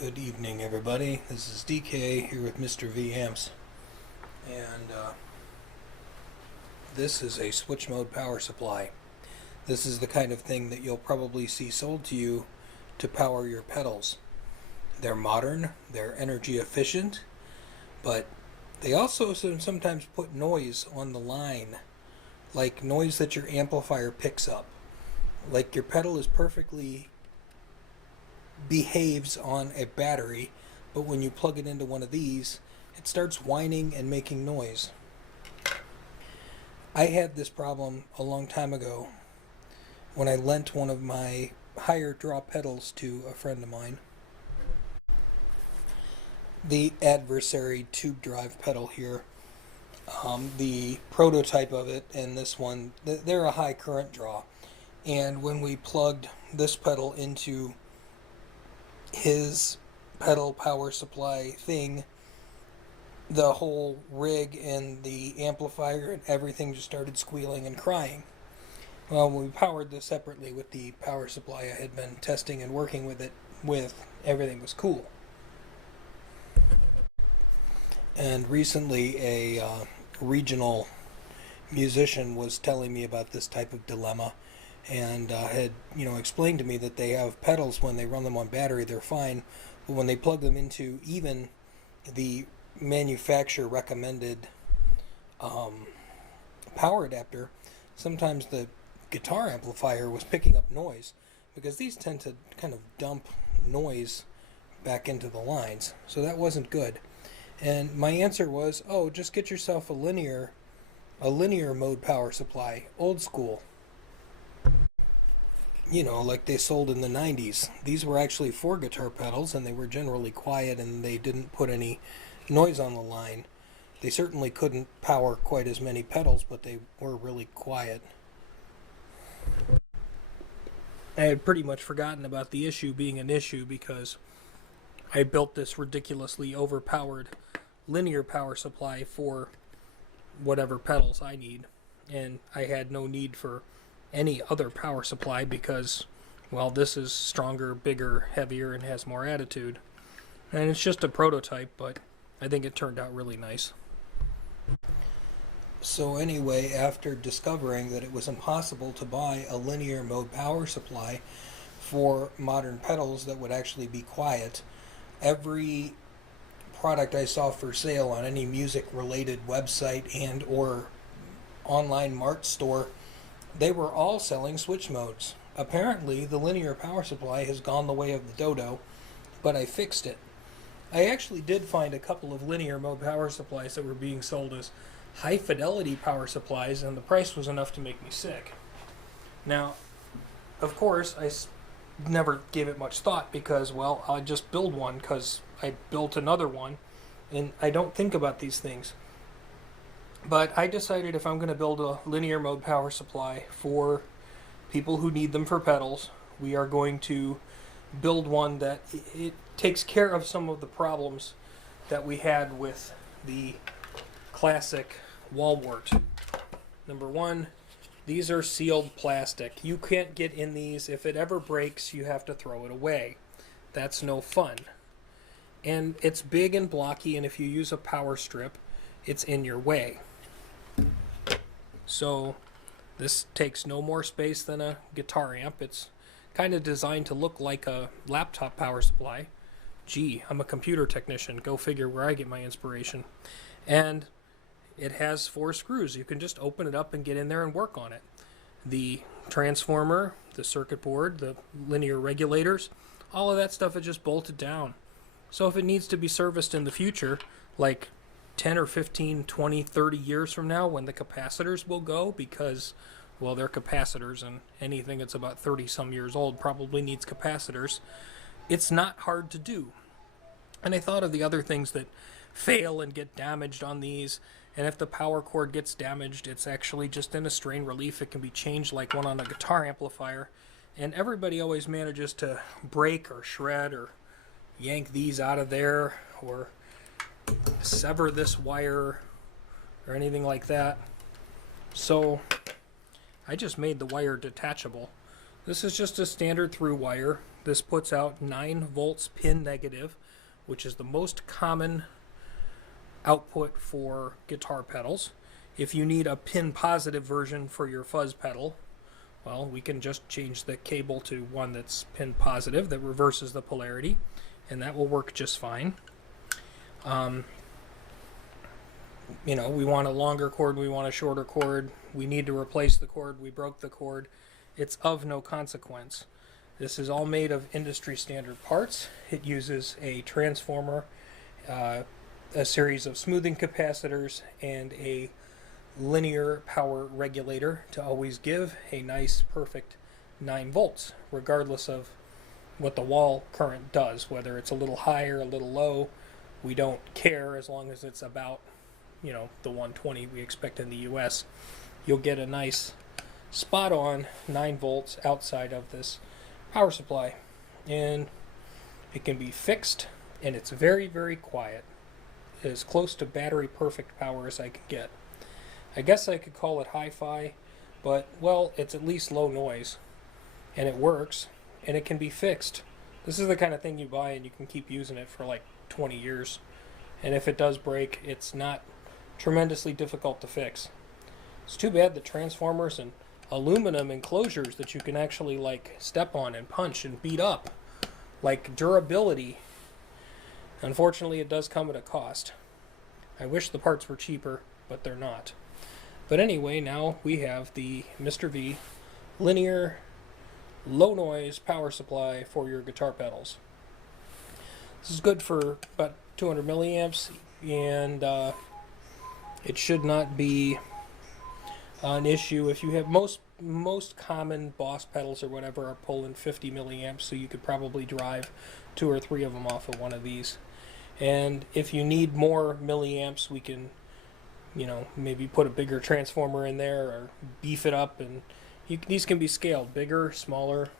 Good evening, everybody. This is DK here with Mr. V Amps, and this is a switch mode power supply. This is the kind of thing that you'll probably see sold to you to power your pedals. They're modern, they're energy efficient, but they also sometimes put noise on the line, like noise that your amplifier picks up. Like your pedal is perfectly behaves on a battery, but when you plug it into one of these, it starts whining and making noise. I had this problem a long time ago when I lent one of my higher draw pedals to a friend of mine. The Adversary tube drive pedal here, the prototype of it and this one, they're a high current draw. And when we plugged this pedal into his pedal power supply thing, the whole rig and the amplifier and everything just started squealing and crying. Well, when we powered this separately with the power supply I had been testing and working with it with, everything was cool. And recently a regional musician was telling me about this type of dilemma, and had explained to me that they have pedals, when they run them on battery they're fine, but when they plug them into even the manufacturer recommended power adapter, sometimes the guitar amplifier was picking up noise, because these tend to kind of dump noise back into the lines, so that wasn't good. And my answer was, oh, just get yourself a linear mode power supply, old school, like they sold in the 90s. These were actually 4 guitar pedals, and they were generally quiet, and they didn't put any noise on the line. They certainly couldn't power quite as many pedals, but they were really quiet. I had pretty much forgotten about the issue being an issue because I built this ridiculously overpowered linear power supply for whatever pedals I need, and I had no need for any other power supply because, well, this is stronger, bigger, heavier, and has more attitude. And it's just a prototype, but I think it turned out really nice. So anyway, after discovering that it was impossible to buy a linear mode power supply for modern pedals that would actually be quiet, every product I saw for sale on any music related website and or online mart store, they were all selling switch modes. Apparently the linear power supply has gone the way of the dodo, but I fixed it. I actually did find a couple of linear mode power supplies that were being sold as high fidelity power supplies, and the price was enough to make me sick. Now, of course, I never gave it much thought because, well, I'll just build one because I built another one, and I don't think about these things. But I decided if I'm going to build a linear mode power supply for people who need them for pedals, we are going to build one that it takes care of some of the problems that we had with the classic wall wart. Number one, these are sealed plastic. You can't get in these. If it ever breaks, you have to throw it away. That's no fun. And it's big and blocky, and if you use a power strip, it's in your way. So this takes no more space than a guitar amp. It's kind of designed to look like a laptop power supply. Gee, I'm a computer technician. Go figure where I get my inspiration. And it has 4 screws. You can just open it up and get in there and work on it. The transformer, the circuit board, the linear regulators, all of that stuff is just bolted down. So if it needs to be serviced in the future, like 10 or 15, 20, 30 years from now, when the capacitors will go, because, well, they're capacitors, and anything that's about 30 some years old probably needs capacitors, it's not hard to do. And I thought of the other things that fail and get damaged on these, and if the power cord gets damaged, it's actually just in a strain relief. It can be changed like one on a guitar amplifier, and everybody always manages to break or shred or yank these out of there or sever this wire or anything like that. So I just made the wire detachable. This is just a standard through wire. This puts out 9 volts pin negative, which is the most common output for guitar pedals. If you need a pin positive version for your fuzz pedal, well, we can just change the cable to one that's pin positive that reverses the polarity, and that will work just fine. You know, we want a longer cord, we want a shorter cord, we need to replace the cord, we broke the cord. It's of no consequence. This is all made of industry standard parts. It uses a transformer, a series of smoothing capacitors, and a linear power regulator to always give a nice perfect 9 volts, regardless of what the wall current does, whether it's a little high or a little low. We don't care as long as it's about, you know, the 120 we expect in the US. You'll get a nice spot on 9 volts outside of this power supply, and it can be fixed, and it's very, very quiet. As close to battery perfect power as I could get. I guess I could call it hi-fi, but, well, it's at least low noise, and it works, and it can be fixed. This is the kind of thing you buy and you can keep using it for like 20 years, and if it does break, it's not tremendously difficult to fix. It's too bad that transformers and aluminum enclosures that you can actually like step on and punch and beat up, like durability, unfortunately it does come at a cost. I wish the parts were cheaper, but they're not. But anyway, now we have the Mr. V linear low noise power supply for your guitar pedals. This is good for about 200 milliamps, and it should not be an issue. If you have most common Boss pedals or whatever are pulling 50 milliamps, so you could probably drive 2 or 3 of them off of one of these. And if you need more milliamps, we can, you know, maybe put a bigger transformer in there or beef it up, and these can be scaled bigger, smaller,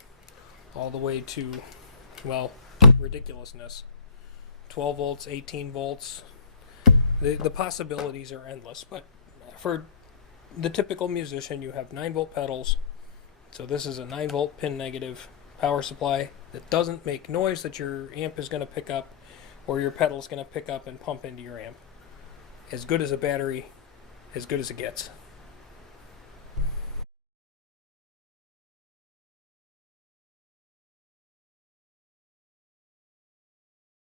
all the way to, well, ridiculousness. 12 volts, 18 volts. The possibilities are endless, but for the typical musician, you have 9 volt pedals. So this is a 9 volt pin negative power supply that doesn't make noise that your amp is going to pick up or your pedal is going to pick up and pump into your amp. As good as a battery, as good as it gets.